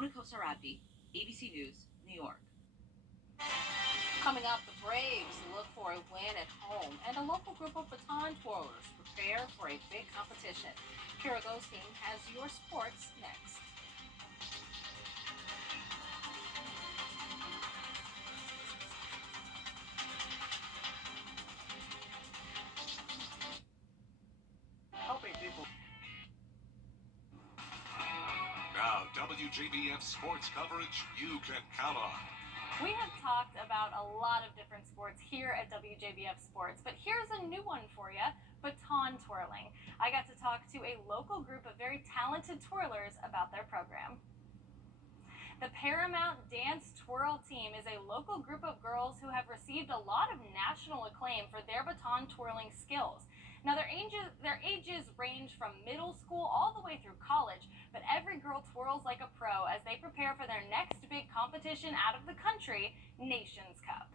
ABC News, New York. Coming up, the Braves look for a win at home, and a local group of baton twirlers prepare for a big competition. Kira Ghosteen has your sports next. Helping people. Now, WJBF sports coverage you can count on. We have talked about a lot of different sports here at WJBF Sports, but here's a new one for you, baton twirling. I got to talk to a local group of very talented twirlers about their program. The Paramount Dance Twirl Team is a local group of girls who have received a lot of national acclaim for their baton twirling skills. Now, their ages range from middle school all the way through college, but every girl twirls like a pro as they prepare for their next big competition out of the country, Nations Cup.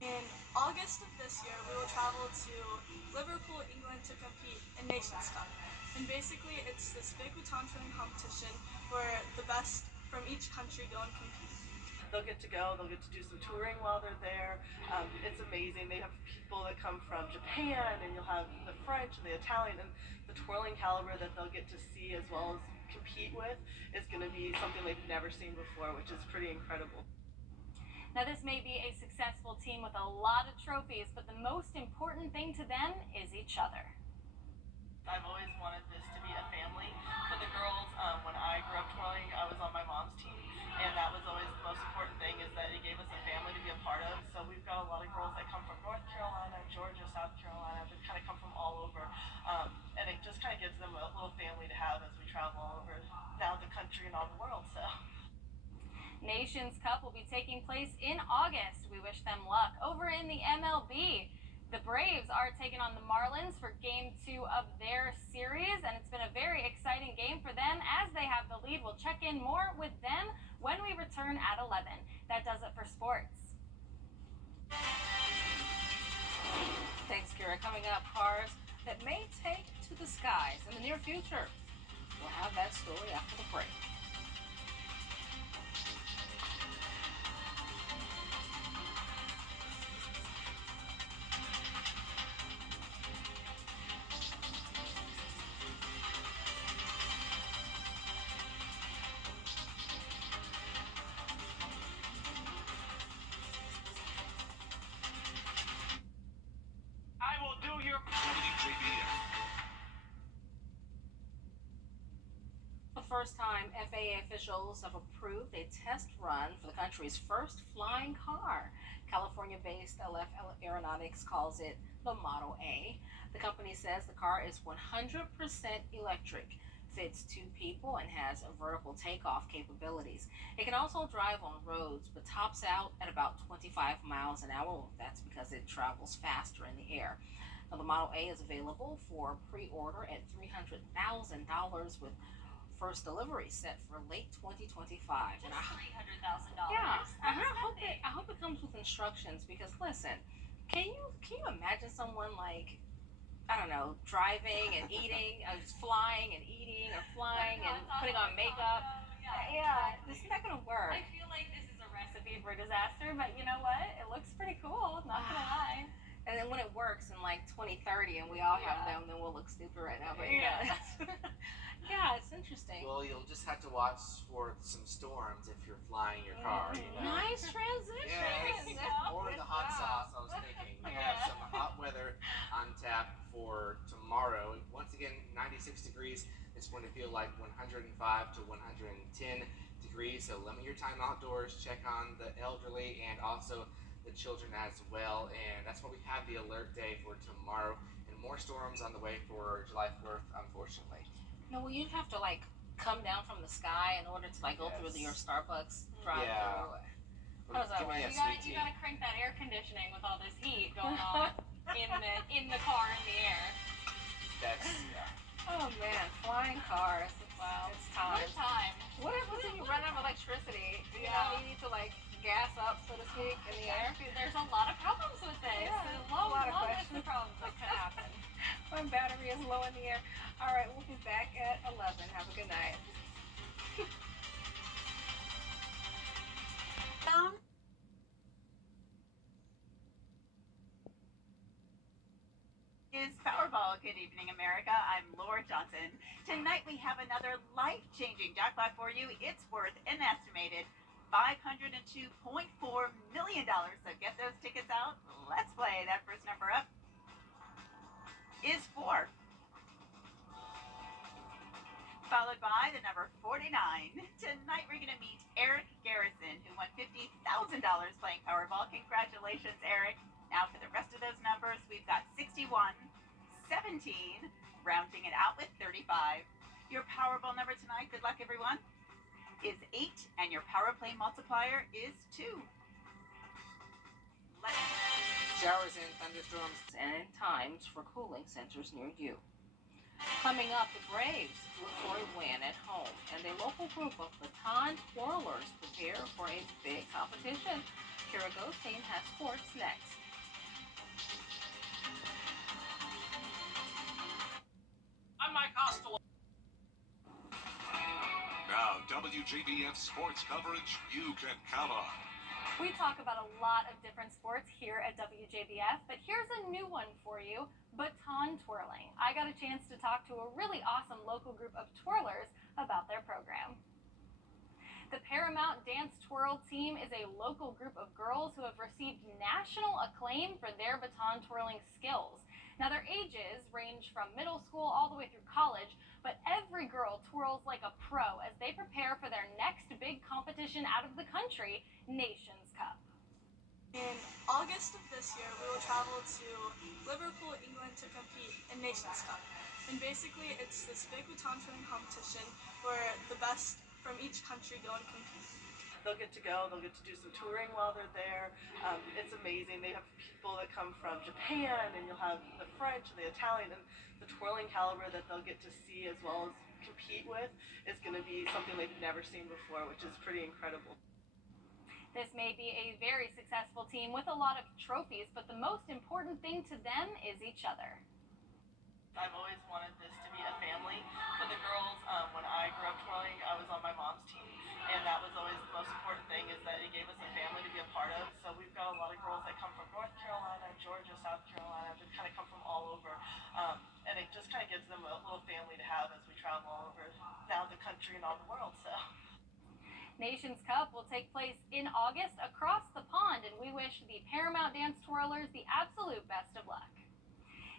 In August of this year, we will travel to Liverpool, England to compete in Nations Cup. And basically, it's this big baton twirling competition where the best from each country go and compete. They'll get to go, they'll get to do some touring while they're there. It's amazing. They have people that come from Japan, and you'll have the French and the Italian, and the twirling caliber that they'll get to see as well as compete with is going to be something they've never seen before, which is pretty incredible. Now, this may be a successful team with a lot of trophies, but the most important thing to them is each other. I've always wanted this to be a family for the girls. When I grew up twirling, I was on my mom's team, and that was always the most important thing, is that it gave us a family to be a part of. So we've got a lot of girls that come from North Carolina, Georgia, South Carolina, that kind of come from all over, and it just kind of gives them a little family to have as we travel all over now the country and all the world. So Nations Cup will be taking place in August. We wish them luck. Over in the MLB, the Braves are taking on the Marlins for Game 2 of their series, and it's been a very exciting game for them as they have the lead. We'll check in more with them when we return at 11. That does it for sports. Thanks, Kira. Coming up, cars that may take to the skies in the near future. We'll have that story after the break. WJBF. The first time FAA officials have approved a test run for the country's first flying car. California-based LF Aeronautics calls it the Model A. The company says the car is 100% electric, fits 2 people, and has vertical takeoff capabilities. It can also drive on roads, but tops out at about 25 miles an hour. That's because it travels faster in the air. Now, the Model A is available for pre-order at $300,000 with first delivery set for late 2025. Just $300,000. Yeah, I hope it comes with instructions, because listen, can you imagine someone, like, I don't know, driving and eating, flying and eating, or flying and putting on makeup? Yeah, this is not gonna work. I feel like this is a recipe for disaster, but you know what? It looks pretty cool, not gonna lie. And then when it works in like 2030 and we all have them, then we'll look stupid right now. But yeah, yeah, it's interesting. Well, you'll just have to watch for some storms if you're flying your car. You know? Nice transition. Yes. Or the hot sauce, I was thinking. We have some hot weather on tap for tomorrow. Once again, 96 degrees. It's going to feel like 105 to 110 degrees. So limit your time outdoors. Check on the elderly and also the children as well. And that's why we have the alert day for tomorrow. And more storms on the way for July 4th, unfortunately. No, well, you'd have to like come down from the sky in order to like go through your Starbucks drive-through. Yeah. How does that work? You gotta crank that air conditioning with all this heat going on in the car in the air. That's Oh man, flying cars. Wow. It's time. What time? What happens if you run out of electricity? You know, you need to like gas up, so to speak, in the air. There's a lot of problems with this. Yeah, There's a lot of list questions. of problems that could happen. My battery is low in the air. All right, we'll be back at 11. Have a good night. Good evening, America. I'm Laura Johnson. Tonight we have another life-changing jackpot for you. It's worth an estimated $502.4 million. So get those tickets out. Let's play. That first number up is 4, followed by the number 49. Tonight we're going to meet Eric Garrison, who won $50,000 playing Powerball. Congratulations, Eric. Now for the rest of those numbers, we've got 61, 17, rounding it out with 35. Your Powerball number tonight, good luck everyone, is 8, and your Power Play multiplier is 2. Showers and thunderstorms. And times for cooling centers near you. Coming up, the Braves look for a win at home, and a local group of baton twirlers prepare for a big competition. Kira Goldstein has sports next. I'm Mike Costello. Now, WJBF sports coverage you can count on. We talk about a lot of different sports here at WJBF, but here's a new one for you, baton twirling. I got a chance to talk to a really awesome local group of twirlers about their program. The Paramount Dance Twirl team is a local group of girls who have received national acclaim for their baton twirling skills. Now, their ages range from middle school all the way through college, but every girl twirls like a pro as they prepare for their next big competition out of the country, Nations Cup. In August of this year, we will travel to Liverpool, England to compete in Nations Cup. And basically, it's this big baton twirling competition where the best from each country go and compete. They'll get to go, they'll get to do some touring while they're there. It's amazing. They have people that come from Japan, and you'll have the French and the Italian, and the twirling caliber that they'll get to see as well as compete with is going to be something they've never seen before, which is pretty incredible. This may be a very successful team with a lot of trophies, but the most important thing to them is each other. I've always wanted this to be a family for the girls. When I grew up twirling, I was on my mom's team, and that was always the most important thing, is that it gave us a family to be a part of. So we've got a lot of girls that come from North Carolina, Georgia, South Carolina, that kind of come from all over, and it just kind of gives them a little family to have as we travel all over now the country and all the world. So Nations Cup will take place in August across the pond, and we wish the Paramount Dance Twirlers the absolute best of luck.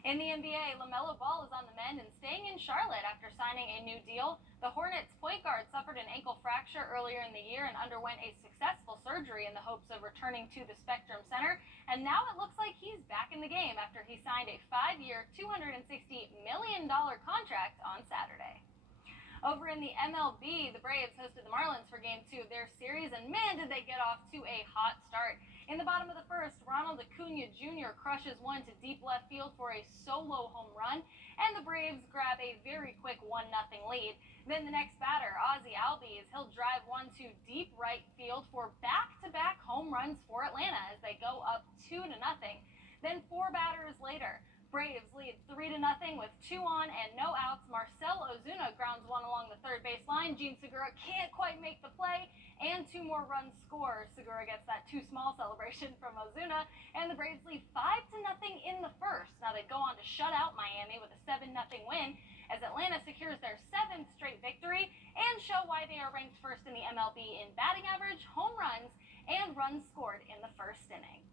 In the NBA, LaMelo Ball is on the mend and staying in Charlotte after signing a new deal. The Hornets point guard suffered an ankle fracture earlier in the year and underwent a successful surgery in the hopes of returning to the Spectrum Center. And now it looks like he's back in the game after he signed a 5-year, $260 million contract on Saturday. Over in the MLB, the Braves hosted the Marlins for Game 2 of their series, and man, did they get off to a hot start. In the bottom of the first, Ronald Acuna Jr. crushes one to deep left field for a solo home run, and the Braves grab a very quick 1-0 lead. Then the next batter, Ozzie Albies, he'll drive one to deep right field for back-to-back home runs for Atlanta as they go up 2-0. Then 4 batters later, Braves lead 3-0 with 2 on and no outs. Marcell Ozuna grounds one along the third base line. Jean Segura can't quite make the play, and 2 more runs score. Segura gets that too small celebration from Ozuna, and the Braves lead 5-0 in the first. Now they go on to shut out Miami with a 7-0 win as Atlanta secures their 7th straight victory and show why they are ranked first in the MLB in batting average, home runs, and runs scored in the first inning.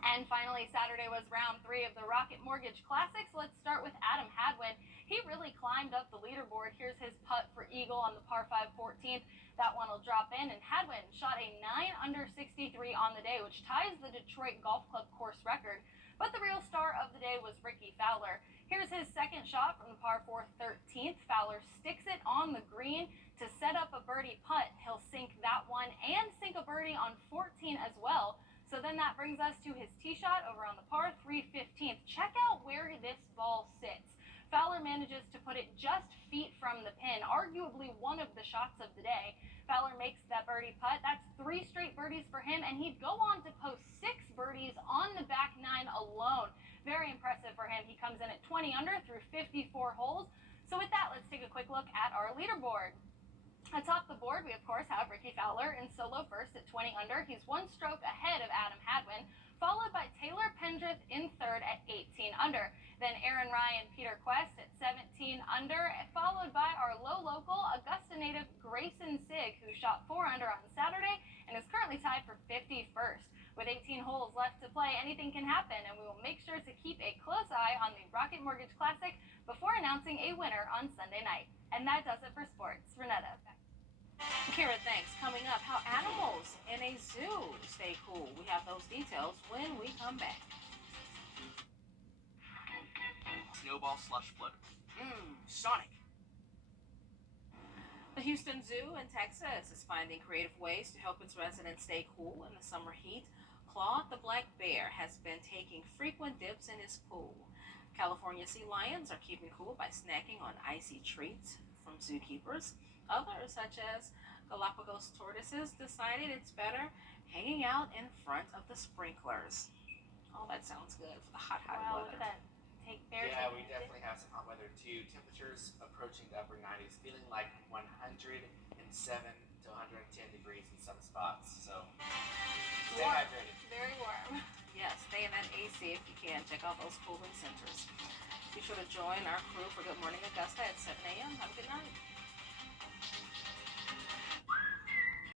And finally, Saturday was round 3 of the Rocket Mortgage Classics. Let's start with Adam Hadwin. He really climbed up the leaderboard. Here's his putt for eagle on the par 5 14th. That one will drop in, and Hadwin shot a 9-under 63 on the day, which ties the Detroit Golf Club course record. But the real star of the day was Ricky Fowler. Here's his second shot from the par 4 13th. Fowler sticks it on the green to set up a birdie putt. He'll sink that one and sink a birdie on 14 as well. So then that brings us to his tee shot over on the par 3 15th. Check out where this ball sits. Fowler manages to put it just feet from the pin, arguably one of the shots of the day. Fowler makes that birdie putt. That's 3 straight birdies for him, and he'd go on to post 6 birdies on the back 9 alone. Very impressive for him. He comes in at 20 under through 54 holes. So with that, let's take a quick look at our leaderboard. Atop the board, we of course have Ricky Fowler in solo first at 20 under. He's 1 stroke ahead of Adam Hadwin, followed by Taylor Pendrith in third at 18 under. Then Aaron Ryan, Peter Quest at 17 under, followed by our local Augusta native Grayson Sig, who shot 4 under on Saturday and is currently tied for 51st. With 18 holes left to play, anything can happen, and we will make sure to keep a close eye on the Rocket Mortgage Classic before announcing a winner on Sunday night. And that does it for sports. Renetta, back. Kira, thanks. Coming up, how animals in a zoo stay cool. We have those details when we come back. Snowball slush float. Sonic. The Houston Zoo in Texas is finding creative ways to help its residents stay cool in the summer heat. Claude the black bear has been taking frequent dips in his pool. California sea lions are keeping cool by snacking on icy treats from zookeepers. Others, such as Galapagos tortoises, decided it's better hanging out in front of the sprinklers. Oh, that sounds good for the hot Wow, weather. look at that. Yeah, we definitely have some hot weather too. Temperatures approaching the upper 90s, feeling like 107 to 110 degrees in some spots. So stay Warm. hydrated. Very warm. Yes, stay in that AC if you can. Check out those cooling centers. Be sure to join our crew for Good Morning Augusta at 7 a.m. Have a good night.